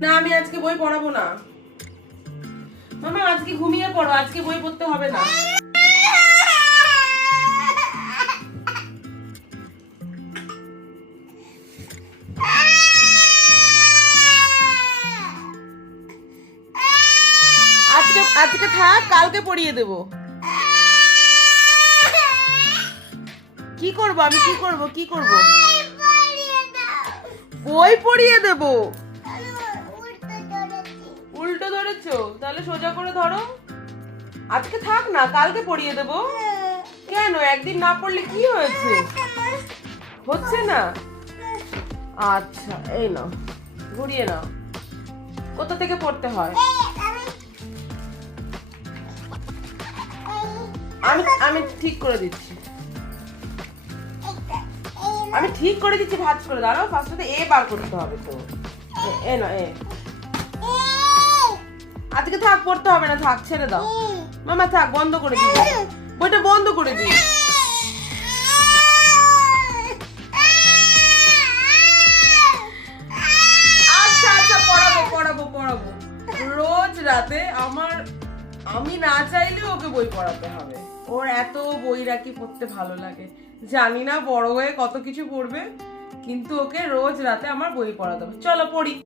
না আমি আজকে বই পড়াবো না মামা, আজকে ঘুমিয়ে পড়ো, আজকে বই পড়তে হবে না। আজকে আজকে থাক, কালকে পড়িয়ে দেবো। কি করব আমি, কি করব, কি করব? বই পড়িয়ে দেবো। উল্টো ধরেছো? তাহলে সোজা করে ধরো। আজকে থাক না, কালকে পড়িয়ে দেবো। কেন, একদিন না পড়লে কি হয়েছে? হচ্ছে না? আচ্ছা এই নাও, ঘুরিয়ে নাও। কোথা থেকে পড়তে হয়? আমি আমি ঠিক করে দিচ্ছি, আমি ঠিক করে দিচ্ছি, ভাঁজ করে দাঁড়াও। ফার্স্টে এ বার করতে হবে তো। এ না এ। আজকে থাক, পড়তে হবে না, থাক, ছেড়ে দাও মামা, থাক, বন্ধ করে দিই, বইটা বন্ধ করে দিই। আচ্ছা আচ্ছা, পড়াবো পড়াবো পড়াবো। রোজ রাতে আমি না চাইলেও ওকে বই পড়াতে হবে। ওর এত বই রাখি পড়তে ভালো লাগে, জানি না বড় হয়ে কত কিছু পড়বে, কিন্তু ওকে রোজ রাতে আমার বই পড়াতে হবে। চলো পড়ি।